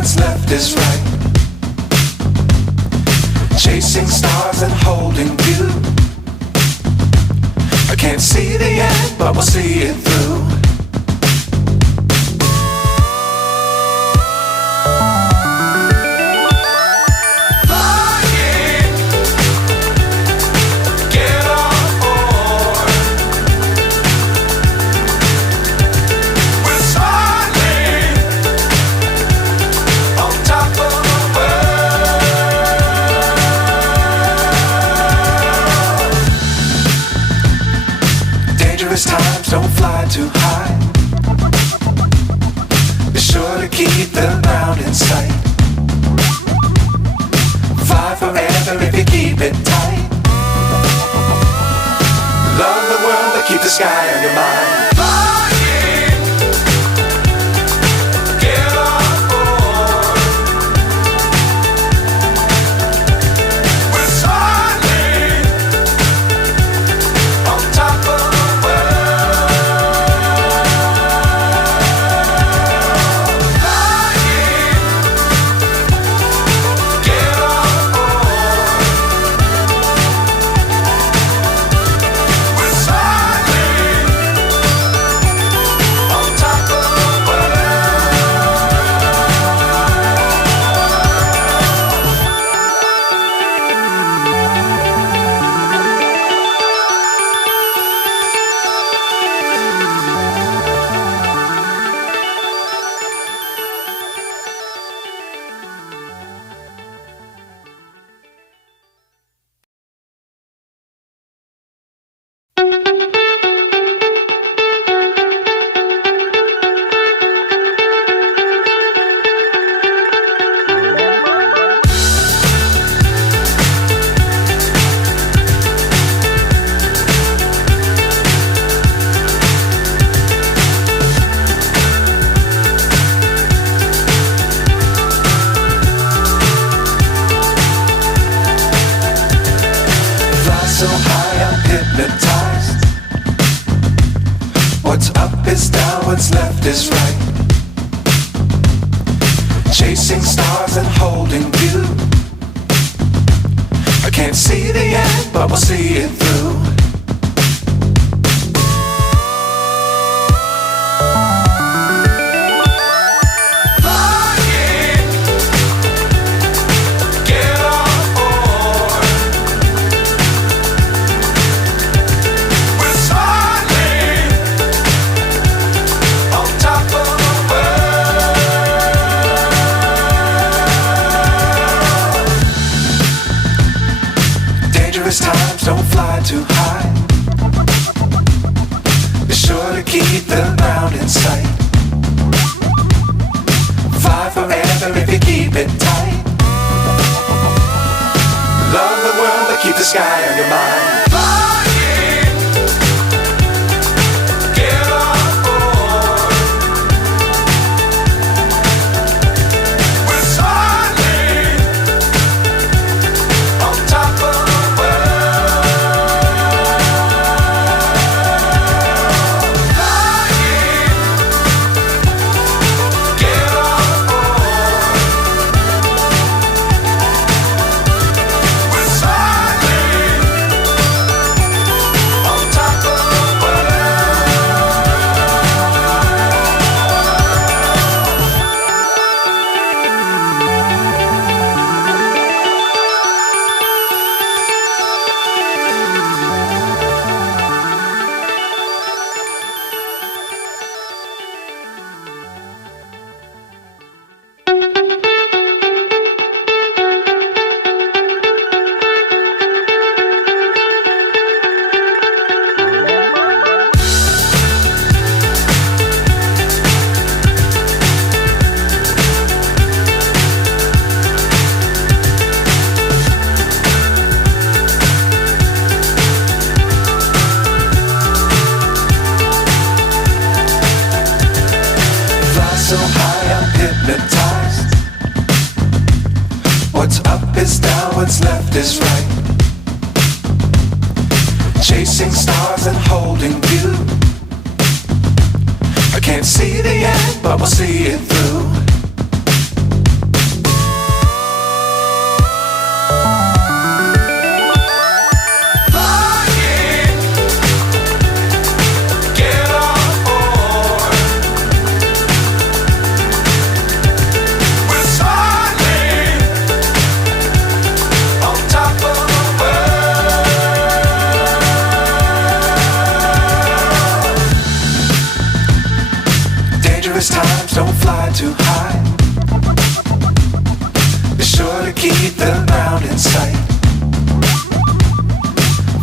what's left is right. Chasing stars and holding you. I can't see the end, but we'll see it through. Times don't fly too high. Be sure to keep the ground in sight. Fly forever if you keep it tight. Love the world but keep the sky on your mind. So high I'm hypnotized. What's up is down, what's left is right. Chasing stars and holding you. I can't see the end, but we'll see it through. Times don't fly too high. Be sure to keep the ground in sight. Fly forever if you keep it tight. Love the world but keep the sky on your mind. So high I'm hypnotized. What's up is down, what's left is right. Chasing stars and holding you. I can't see the end, but we'll see it through. Dangerous times, don't fly too high. Be sure to keep the ground in sight.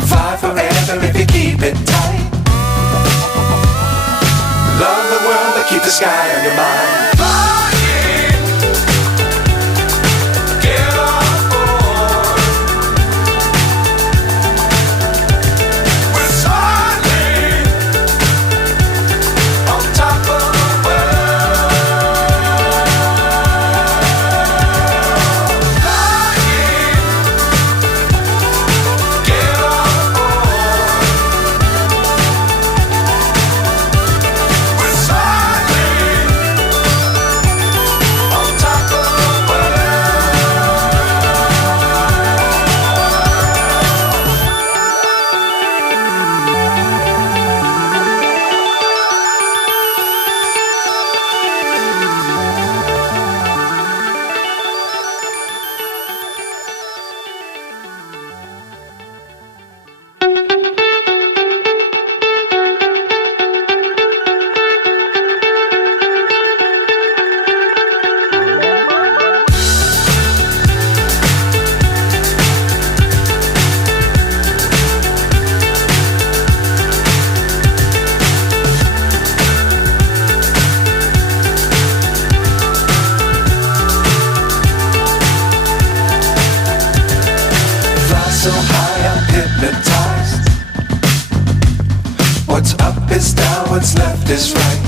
Fly forever if you keep it tight. Love the world, but keep the sky on your mind. So high, I'm hypnotized. What's up is down, what's left is right.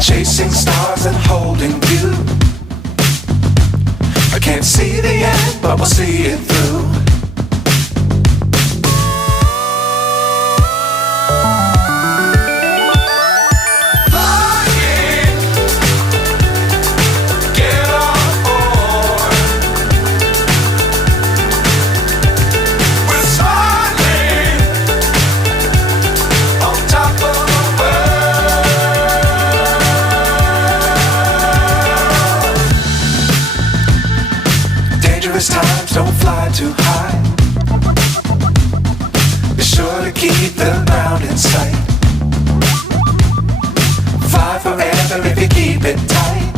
Chasing stars and holding you. I can't see the end, but we'll see it through. Dangerous times, don't fly too high. Be sure to keep the ground in sight. Fly forever if you keep it tight.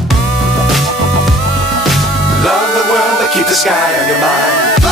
Love the world, but keep the sky on your mind.